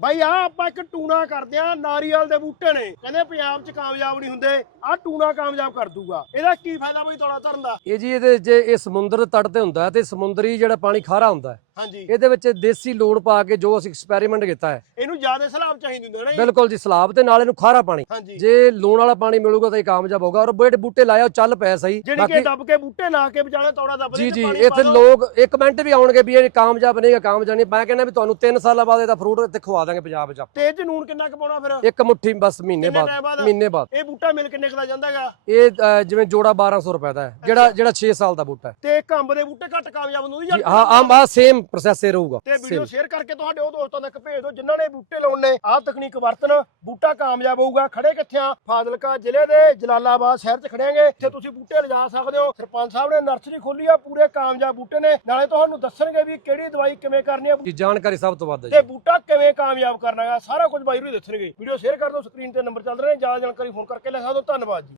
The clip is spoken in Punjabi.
ਬਾਈ ਆ ਆਪਾਂ ਇੱਕ ਟੂਣਾ ਕਰਦੇ ਆ ਨਾਰੀਅਲ ਦੇ ਬੂਟੇ ਨੇ। ਕਹਿੰਦੇ ਪੰਜਾਬ 'ਚ ਕਾਮਯਾਬ ਨਹੀਂ ਹੁੰਦੇ ਆ ਟੂਣਾ ਕਾਮਯਾਬ ਕਰ ਦੂਗਾ। ਇਹਦਾ ਕੀ ਫਾਇਦਾ ਬਈ ਤੋੜਾ ਧਰਨ ਦਾ? ਇਹ ਜੀ, ਇਹਦੇ ਜੇ ਇਹ ਸਮੁੰਦਰ ਤੱਟ ਤੇ ਹੁੰਦਾ ਤੇ ਸਮੁੰਦਰੀ ਜਿਹੜਾ ਪਾਣੀ ਖਾਰਾ ਹੁੰਦਾ ਹੈ। ਇਹਦੇ ਵਿੱਚ ਦੇਸੀ ਲੂਣ ਪਾ ਕੇ ਜੋ ਅਸੀਂ ਐਕਸਪੈਰੀਮੈਂਟ ਕੀਤਾ ਹੈ। ਇਹਨੂੰ ਜ਼ਿਆਦਾ ਸਲਾਬ ਚਾਹੀਦੀ ਹੁੰਦੀ ਨਾ? ਬਿਲਕੁਲ ਜੀ ਸਲਾਬ ਤੇ ਨਾਲ ਇਹਨੂੰ ਖਾਰਾ ਪਾਣੀ। ਹਾਂਜੀ। ਜੇ ਲੂਣ ਵਾਲਾ ਪਾਣੀ ਮਿਲੂਗਾ ਤਾਂ ਇਹ ਕਾਮਯਾਬ ਹੋਗਾ ਔਰ ਬੜੇ ਬੂਟੇ ਲਾਇਆ ਉਹ ਚੱਲ ਪਏ ਸਹੀ। ਜਿਹੜੀ ਕਿ ਦੱਬ ਕੇ ਬੂਟੇ ਲਾ ਕੇ ਵਿਚਾਲੇ ਤੋੜਾ ਦੱਬ ਜੀ ਜੀ ਇੱਥੇ। ਲੋਕ ਇੱਕ ਮਿੰਟ ਵੀ ਆਉਣਗੇ ਵੀ ਇਹ ਕਾਮਯਾਬ ਨਹੀਂਗਾ ਕਾਮਯਾਬ ਨਹੀਂ। ਮੈਂ ਕਹਿੰਦਾ ਵੀ ਤੁਹਾਨੂੰ 3 ਸਾਲਾਂ ਬਾਅਦ ਇਹਦਾ ਫਰੂਟ ਇੱਥੇ ਖਵਾ ਦਾਂਗੇ ਪੰਜਾਬ 'ਚ ਤੇ ਇਹ 'ਚ ਨੂਨ ਕਿੰਨਾ ਕੁ ਪਾਉਣਾ ਫਿਰ? ਇੱਕ ਮੁੱਠੀ ਬਸ ਮਹੀਨੇ ਬਾਅਦ? ਮਹੀਨੇ ਬਾਅਦ। ਇਹ ਬੂਟਾ ਮਿਲ ਕਿੰਨੇ ਦਾ ਜਾਂਦਾਗਾ ਇਹ ਜਿਵੇਂ ਜੋੜਾ 1200 ਰੁਪਏ ਦਾ ਹੈ ਜਿਹੜਾ ਜਿਹੜਾ 6 ਸਾਲ ਦਾ ਬੂਟਾ ਹੈ। ਤੇ ਇੱਕ ਅੰਬ ਦੇ ਬੂਟੇ ਘੱਟ ਕਾਮਯਾਬ ਹੁੰਦੇ ਹਾਂ ਆ ਸੇਮ ਪ੍ਰੋਸੈਸ ਇਹ ਰਹੂਗਾ। ਤੇ ਵੀਡੀਓ। ਸ਼ੇਅਰ ਕਰਕੇ ਤੁਹਾਡੇ ਉਹ ਦੋਸਤਾਂ ਤੱਕ ਭੇਜ ਦਿਓ ਜਿਨ੍ਹਾਂ ਨੇ ਬੂਟੇ ਲਾਉਣ ਨੇ। ਆਹ ਤਕਨੀਕ ਵਰਤਣ ਬੂਟਾ ਕਾਮਯਾਬ ਹੋਊਗਾ। ਖੜੇ ਕਿੱਥੇ ਆ? ਫਾਜ਼ਿਲਕਾ ਜ਼ਿਲ੍ਹੇ ਦੇ ਜਲਾਲਾਬਾਦ ਸ਼ਹਿਰ 'ਚ ਖੜੇਗੇ ਇੱਥੇ ਤੁਸੀਂ ਬੂਟੇ ਲਿਜਾ ਸਕਦੇ ਹੋ। ਸਰਪੰਚ ਸਾਹਿਬ ਨੇ ਨਰਸਰੀ ਖੋਲੀ ਆ ਪੂਰੇ ਕਾਮਯਾਬ ਬੂਟੇ ਨੇ। ਨਾਲੇ ਤੁਹਾਨੂੰ ਦੱਸਣਗੇ ਵੀ ਕਿਹੜੀ ਦਵਾਈ ਕਿਵੇਂ ਕਰਨੀ ਆ। ਜਾਣਕਾਰੀ ਸਭ ਤੋਂ ਵੱਧ ਹੈ ਤੇ ਬੂਟਾ ਕਿਵੇਂ ਕਾਮਯਾਬ ਕਰਨਾ ਹੈ ਸਾਰਾ ਕੁਝ ਬਾਈ ਨੂੰ ਦੱਸਣਗੇ। ਵੀਡੀਓ ਸ਼ੇਅਰ ਕਰ ਦਿਓ ਸਕਰੀਨ ਤੇ ਨੰਬਰ ਚੱਲ ਰਹੇ ਨੇ। ਜ਼ਿਆਦਾ ਜਾਣਕਾਰੀ ਫੋਨ ਕਰਕੇ ਲੈ ਸਕਦੇ ਹੋ। ਧੰਨਵਾਦ ਜੀ।